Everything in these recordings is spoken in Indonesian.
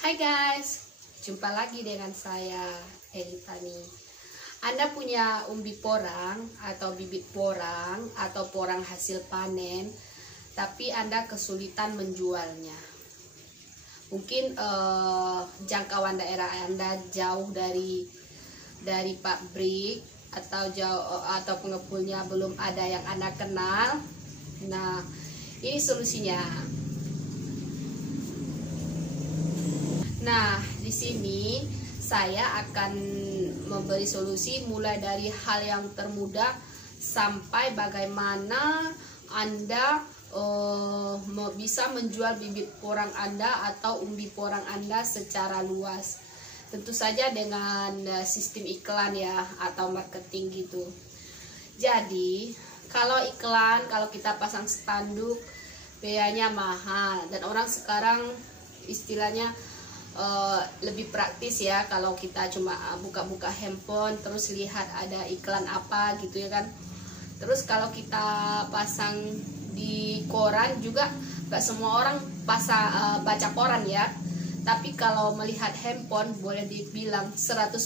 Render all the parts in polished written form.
Hai guys, jumpa lagi dengan saya Elitani. Anda punya umbi porang atau bibit porang atau porang hasil panen, tapi Anda kesulitan menjualnya. Mungkin jangkauan daerah Anda jauh dari pabrik atau pengepulnya belum ada yang Anda kenal. Nah, ini solusinya. Nah, di sini saya akan memberi solusi mulai dari hal yang termudah sampai bagaimana Anda bisa menjual bibit porang Anda atau umbi porang Anda secara luas. Tentu saja dengan sistem iklan ya, atau marketing gitu. Jadi, kalau iklan, kalau kita pasang spanduk, biayanya mahal. Dan orang sekarang istilahnya lebih praktis ya, kalau kita cuma buka-buka handphone terus lihat ada iklan apa gitu ya kan. Terus kalau kita pasang di koran juga gak semua orang baca koran ya, tapi kalau melihat handphone boleh dibilang 100%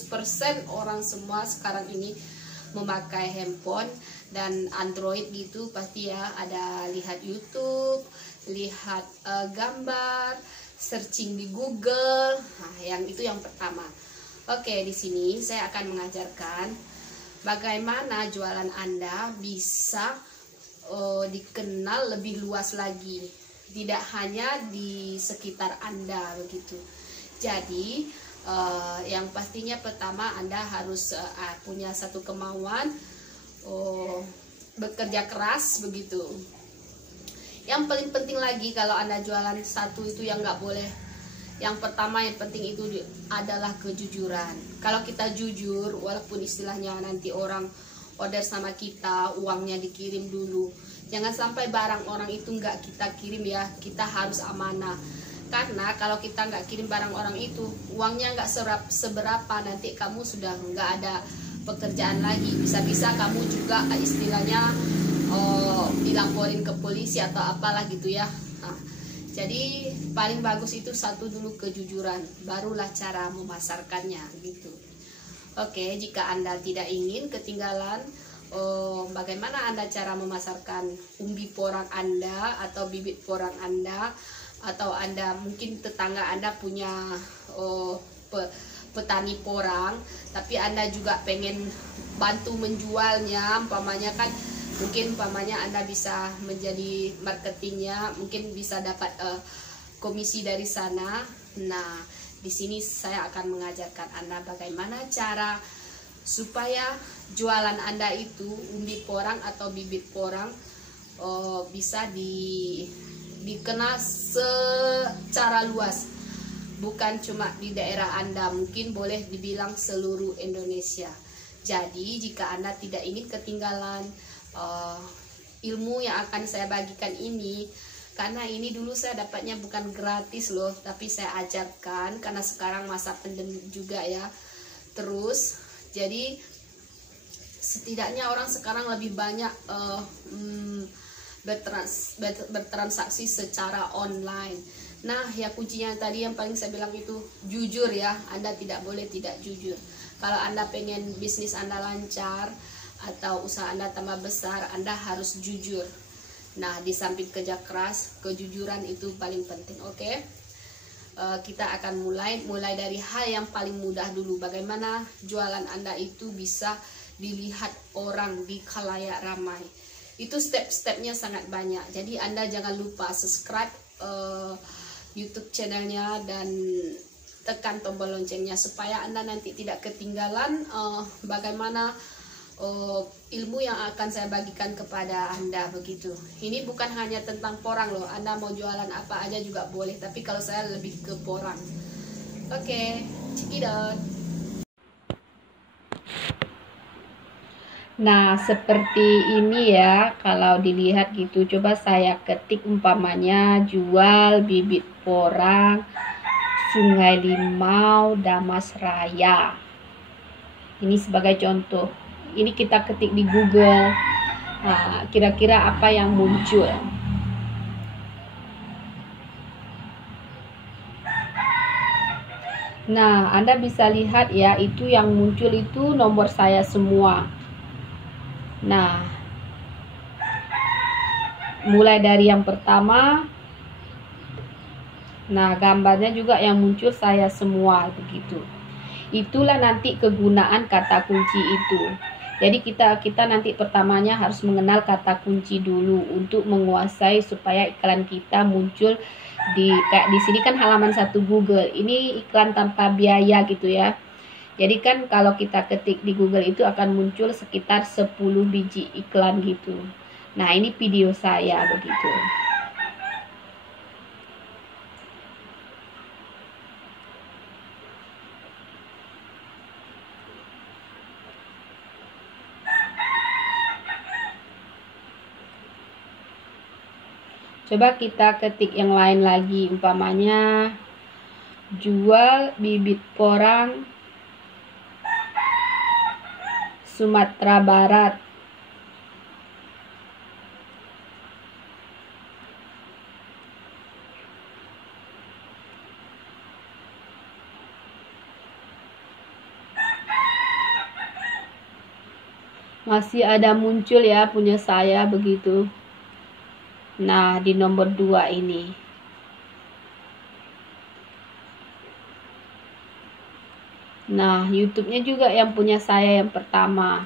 orang semua sekarang ini memakai handphone dan Android gitu, pasti ya ada lihat YouTube, lihat gambar, searching di Google. Nah, yang itu yang pertama. Oke, di sini saya akan mengajarkan bagaimana jualan Anda bisa dikenal lebih luas lagi, tidak hanya di sekitar Anda begitu. Jadi yang pastinya pertama Anda harus punya satu kemauan, bekerja keras begitu. Yang paling penting lagi kalau Anda jualan satu itu yang nggak boleh. Yang pertama yang penting itu adalah kejujuran. Kalau kita jujur, walaupun istilahnya nanti orang order sama kita, uangnya dikirim dulu. Jangan sampai barang orang itu nggak kita kirim ya, kita harus amanah. Karena kalau kita nggak kirim barang orang itu, uangnya nggak seberapa, nanti kamu sudah nggak ada pekerjaan lagi. Bisa-bisa kamu juga istilahnya dilaporin ke polisi atau apalah gitu ya. Nah, jadi paling bagus itu satu dulu kejujuran, barulah cara memasarkannya gitu. Oke, jika Anda tidak ingin ketinggalan bagaimana Anda cara memasarkan umbi porang Anda atau bibit porang Anda, atau Anda mungkin tetangga Anda punya petani porang, tapi Anda juga pengen bantu menjualnya, umpamanya kan, mungkin umpamanya Anda bisa menjadi marketingnya, mungkin bisa dapat komisi dari sana. Nah, di sini saya akan mengajarkan Anda bagaimana cara supaya jualan Anda itu umbi porang atau bibit porang bisa dikenal secara luas, bukan cuma di daerah Anda, mungkin boleh dibilang seluruh Indonesia. Jadi jika Anda tidak ingin ketinggalan ilmu yang akan saya bagikan ini, karena ini dulu saya dapatnya bukan gratis loh, tapi saya ajarkan karena sekarang masa pandemi juga ya. Terus jadi setidaknya orang sekarang lebih banyak bertransaksi secara online. Nah, ya kuncinya tadi yang paling saya bilang itu jujur ya. Anda tidak boleh tidak jujur. Kalau Anda pengen bisnis Anda lancar atau usaha Anda tambah besar, Anda harus jujur. Nah, di samping kerja keras, kejujuran itu paling penting. Oke? Kita akan mulai dari hal yang paling mudah dulu. Bagaimana jualan Anda itu bisa dilihat orang di khalayak ramai. Itu step-stepnya sangat banyak. Jadi Anda jangan lupa subscribe YouTube channelnya dan tekan tombol loncengnya supaya Anda nanti tidak ketinggalan bagaimana ilmu yang akan saya bagikan kepada Anda begitu. Ini bukan hanya tentang porang loh. Anda mau jualan apa aja juga boleh, tapi kalau saya lebih ke porang. Oke, cekidot. Nah, seperti ini ya, kalau dilihat gitu. Coba saya ketik umpamanya jual bibit porang Sungai Limau, Damas Raya. Ini sebagai contoh. Ini kita ketik di Google. Nah, kira-kira apa yang muncul? Nah, Anda bisa lihat ya, itu yang muncul itu nomor saya semua. Nah, mulai dari yang pertama. Nah, gambarnya juga yang muncul saya semua begitu. Itulah nanti kegunaan kata kunci itu. Jadi kita nanti pertamanya harus mengenal kata kunci dulu untuk menguasai supaya iklan kita muncul kayak di sini kan halaman 1 Google. Ini iklan tanpa biaya gitu ya. Jadi kan kalau kita ketik di Google itu akan muncul sekitar 10 biji iklan gitu. Nah, ini video saya begitu. Coba kita ketik yang lain lagi, umpamanya jual bibit porang Sumatera Barat. Masih ada muncul ya punya saya begitu. Nah, di nomor 2 ini. Nah, YouTube-nya juga yang punya saya yang pertama.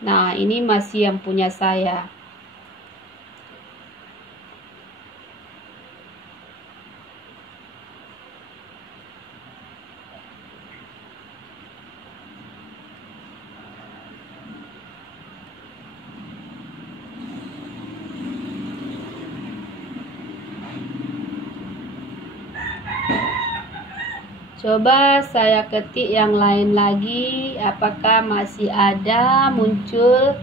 Nah, ini masih yang punya saya. Coba saya ketik yang lain lagi, apakah masih ada muncul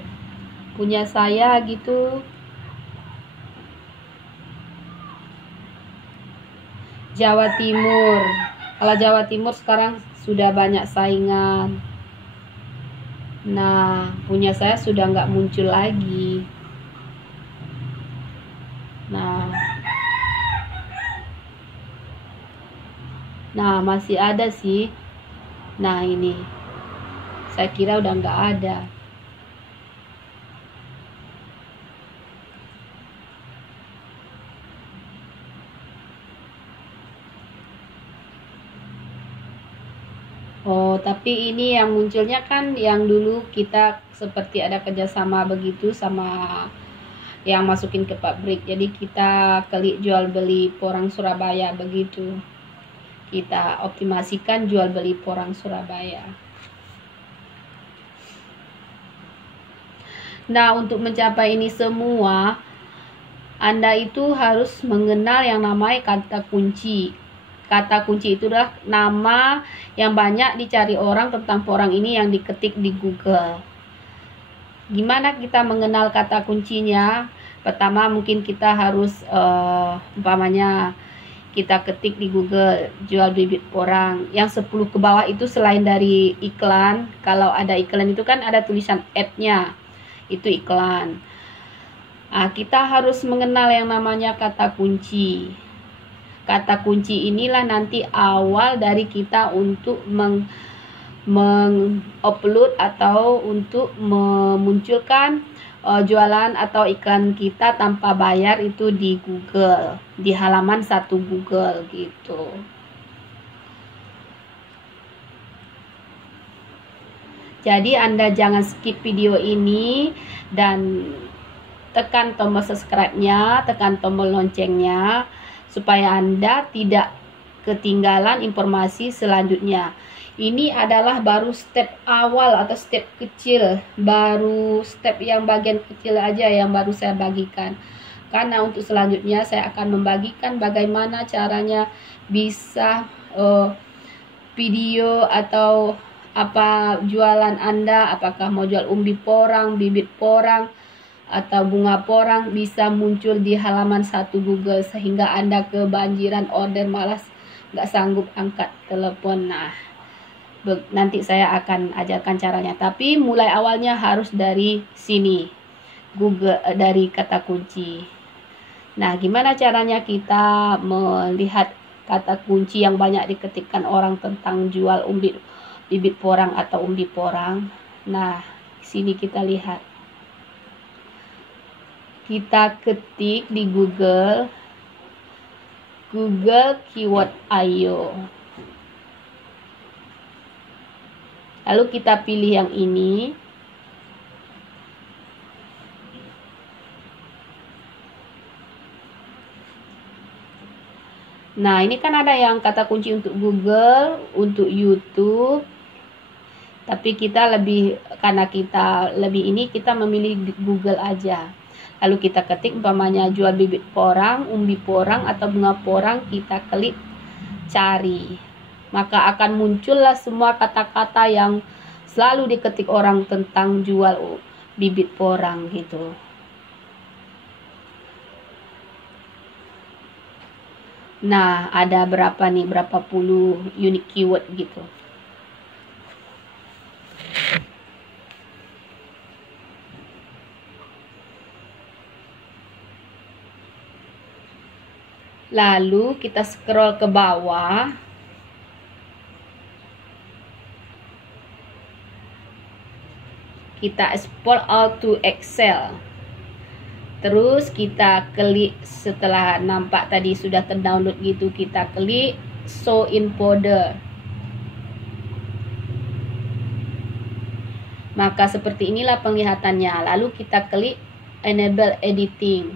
punya saya gitu. Jawa Timur. Kalau Jawa Timur sekarang sudah banyak saingan. Nah, punya saya sudah nggak muncul lagi. Nah, masih ada sih. Nah, ini. Saya kira udah nggak ada. Oh, tapi ini yang munculnya kan yang dulu kita seperti ada kerjasama begitu sama yang masukin ke pabrik. Jadi kita klik jual beli porang Surabaya begitu. Kita optimasikan jual beli porang Surabaya. Nah, untuk mencapai ini semua, Anda itu harus mengenal yang namanya kata kunci. Kata kunci itu adalah nama yang banyak dicari orang tentang porang ini yang diketik di Google. Gimana kita mengenal kata kuncinya? Pertama mungkin kita harus umpamanya kita ketik di Google jual bibit porang. Yang 10 ke bawah itu selain dari iklan, kalau ada iklan itu kan ada tulisan ad-nya. Itu iklan. Nah, kita harus mengenal yang namanya kata kunci. Kata kunci inilah nanti awal dari kita untuk mengupload atau untuk memunculkan jualan atau iklan kita tanpa bayar itu di Google, di halaman 1 Google gitu. Jadi Anda jangan skip video ini dan tekan tombol subscribe-nya, tekan tombol loncengnya supaya Anda tidak ketinggalan informasi selanjutnya. Ini adalah baru step awal atau step kecil, baru step yang bagian kecil aja yang baru saya bagikan. Karena untuk selanjutnya saya akan membagikan bagaimana caranya bisa video atau apa jualan Anda, apakah mau jual umbi porang, bibit porang, atau bunga porang bisa muncul di halaman 1 Google sehingga Anda kebanjiran order, malas nggak sanggup angkat telepon. Nah, nanti saya akan ajarkan caranya, tapi mulai awalnya harus dari sini, Google, dari kata kunci. Nah, gimana caranya kita melihat kata kunci yang banyak diketikkan orang tentang jual bibit porang atau umbi porang? Nah, sini kita lihat. Kita ketik di Google Keyword IO. Lalu kita pilih yang ini. Nah, ini kan ada yang kata kunci untuk Google, untuk YouTube. Tapi kita karena kita lebih ini, kita memilih Google aja. Lalu kita ketik umpamanya jual bibit porang, umbi porang, atau bunga porang, kita klik cari. Maka akan muncullah semua kata-kata yang selalu diketik orang tentang jual bibit porang gitu. Nah, ada berapa puluh unique keyword gitu. Lalu kita scroll ke bawah. Kita export all to Excel. Terus kita klik, setelah nampak tadi sudah terdownload gitu, kita klik show in folder. Maka seperti inilah penglihatannya. Lalu kita klik enable editing.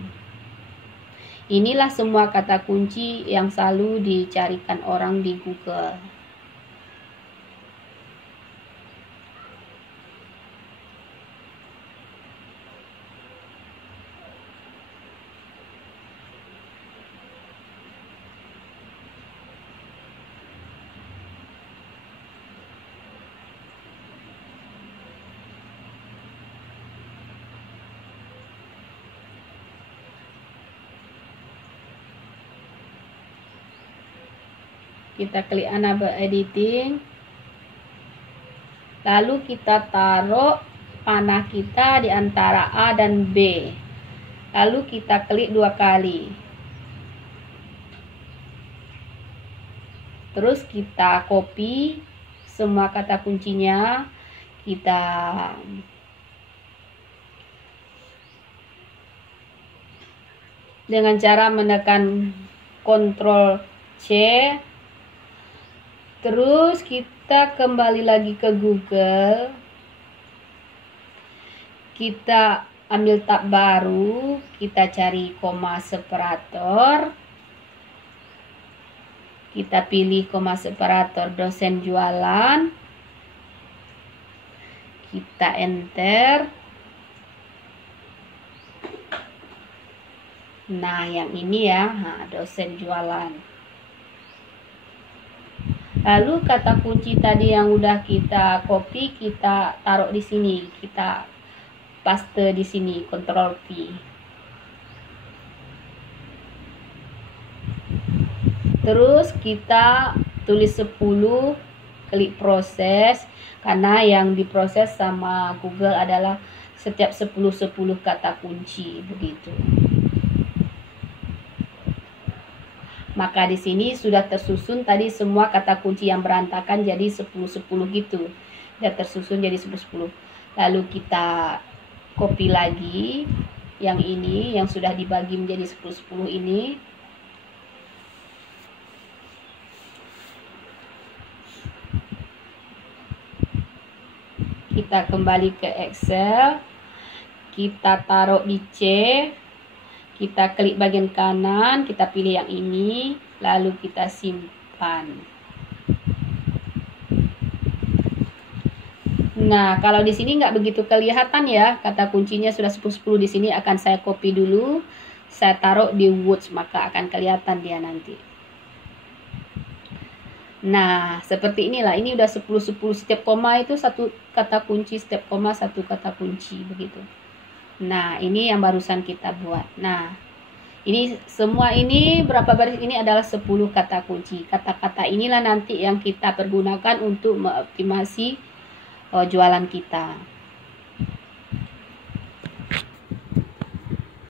Inilah semua kata kunci yang selalu dicarikan orang di Google. Kita klik enable editing. Lalu kita taruh panah kita di antara A dan B. Lalu kita klik 2 kali. Terus kita copy semua kata kuncinya. Kita dengan cara menekan Ctrl C. Terus kita kembali lagi ke Google. Kita ambil tab baru, kita cari koma separator. Kita pilih koma separator dosen jualan. Kita enter. Nah, yang ini ya, dosen jualan. Lalu kata kunci tadi yang udah kita copy, kita taruh di sini, kita paste di sini, Ctrl V. Terus kita tulis 10, klik proses, karena yang diproses sama Google adalah setiap 10 kata kunci begitu. Maka di sini sudah tersusun tadi semua kata kunci yang berantakan jadi 10 gitu. Sudah tersusun jadi 10. Lalu kita copy lagi yang ini yang sudah dibagi menjadi 10 ini. Kita kembali ke Excel. Kita taruh di C. Kita klik bagian kanan, kita pilih yang ini, lalu kita simpan. Nah, kalau di sini nggak begitu kelihatan ya, kata kuncinya sudah 10 di sini, akan saya copy dulu, saya taruh di Words, maka akan kelihatan dia nanti. Nah, seperti inilah, ini udah 10 setiap koma itu satu kata kunci, setiap koma satu kata kunci begitu. Nah, ini yang barusan kita buat. Nah, Ini semua ini berapa baris ini adalah 10 kata kunci. Kata-kata inilah nanti yang kita pergunakan untuk mengoptimasi jualan kita.